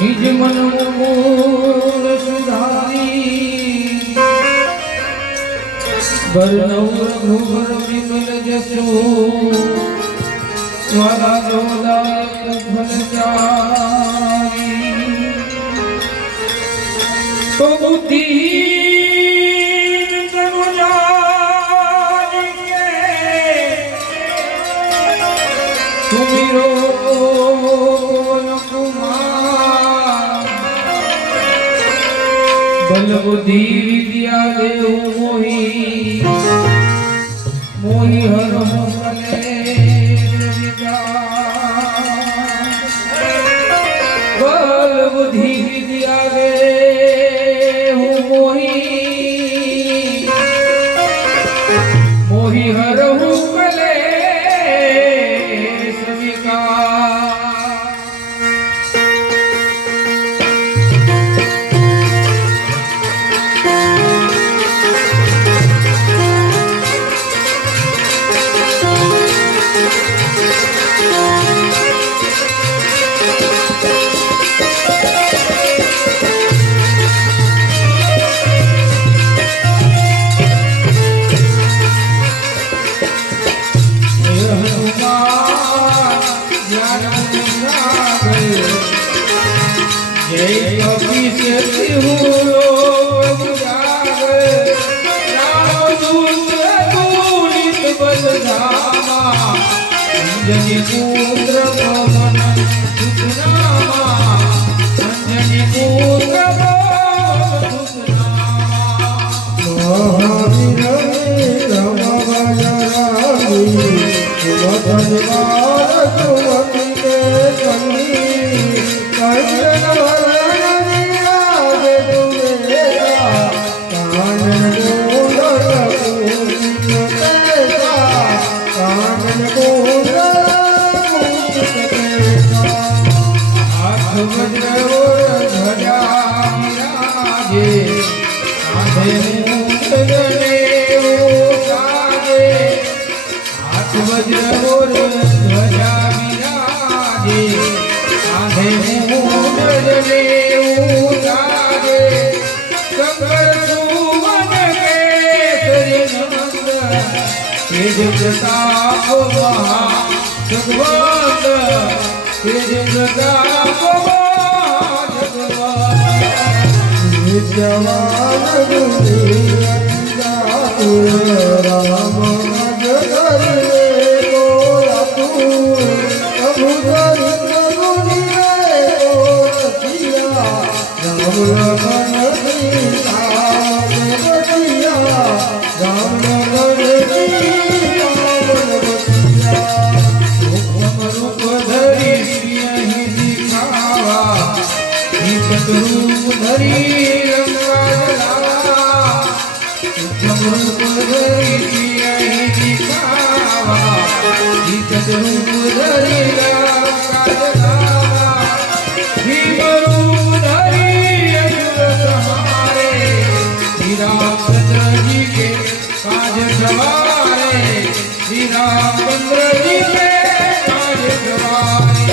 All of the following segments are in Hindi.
નિજ મન મૂળ સુધારી બરનવ રઘુવર વિમલ જસુ સ્વરા જોદાયક ફલચારી તો બુદ્ધિ बल बुद्धि विद्या देव मोही मोही हर बल बुद्धि विद्या देव मोही मोही हर कले अंजनी पुत्र पवन सुतनामा अंजनी पुत्र पवन सुतनामा महावीर रम बजरागी सुमधन बार सुमति के संगी कंचन वरण विराज दुबेरा कानन गोलक कानन गोलक प्रताप महा भगवत प्रताप विद्यमान राम रूप धरी रूप धरी दिखावा रूप धरी भीम रूप धरी हमारे श्री रामचंद्र जी के काज सवारे श्री रामचंद्र जी के काज सवारे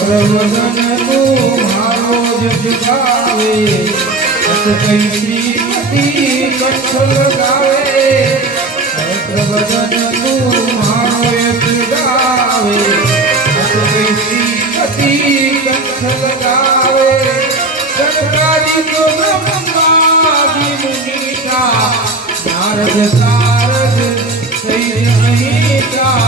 प्रवदन तुम्हारो जग गावे अस कई श्रीमती कंठ लगावे प्रवदन तुम्हारो जग गावे अस कई श्रीमती कंठ लगावे सनकादि को ब्रह्मादि मुनीता नारद सारद सैन्य अहिता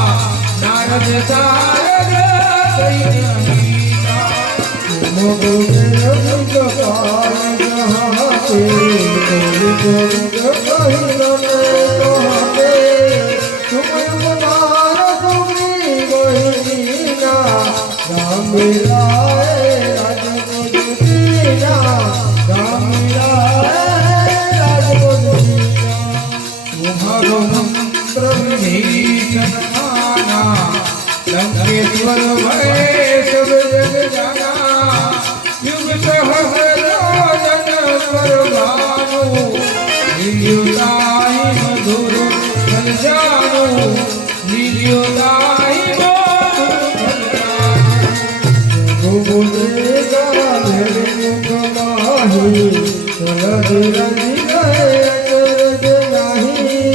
लंकेश्वर भये सब जग जाना युग सहस्र योजन पर भानु निर्युदाई मधुर फल जानु निर्युदाई मधुर फल जानु गोबरे गाले मुखमाहि चलद रंगी गए चरद नाही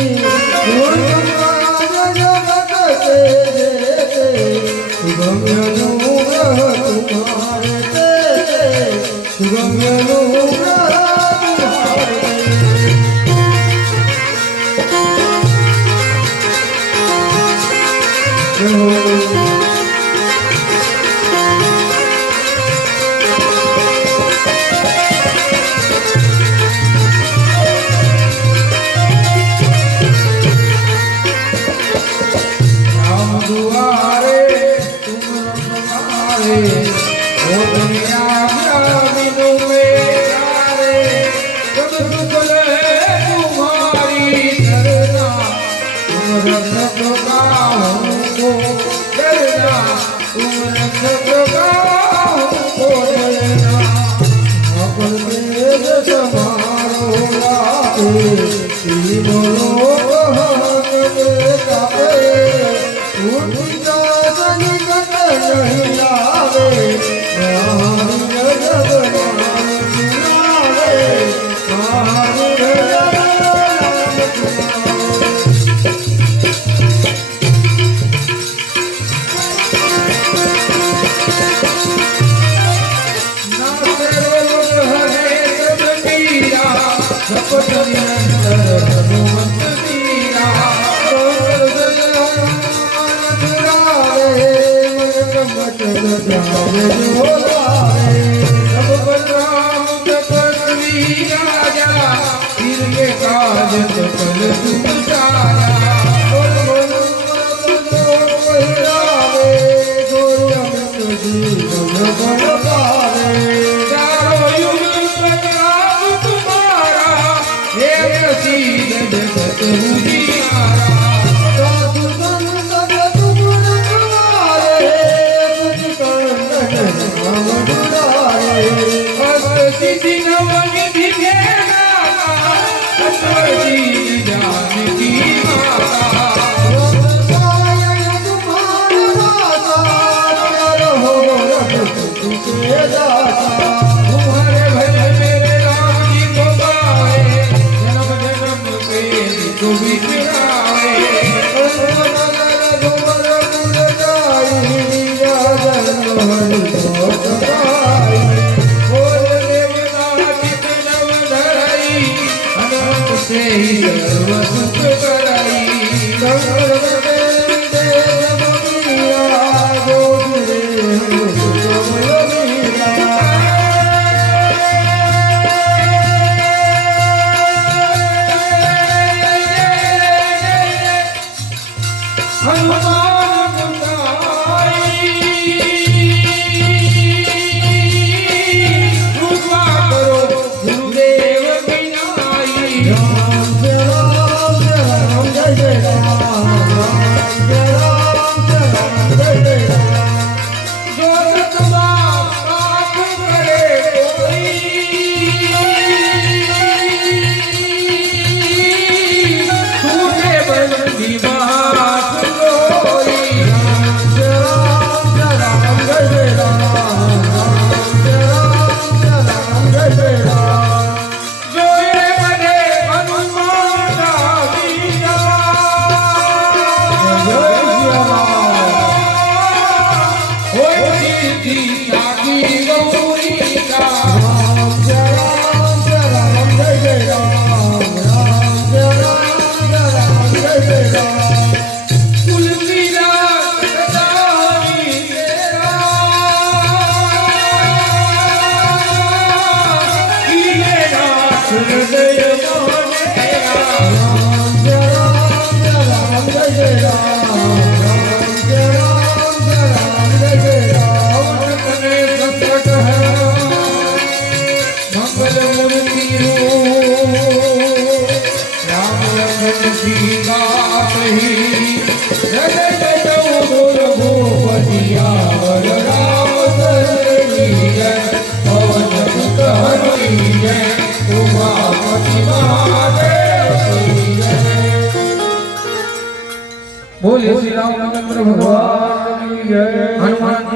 બોલે શ્રી રામચંદ્ર ભગવાન की जय, हनुमान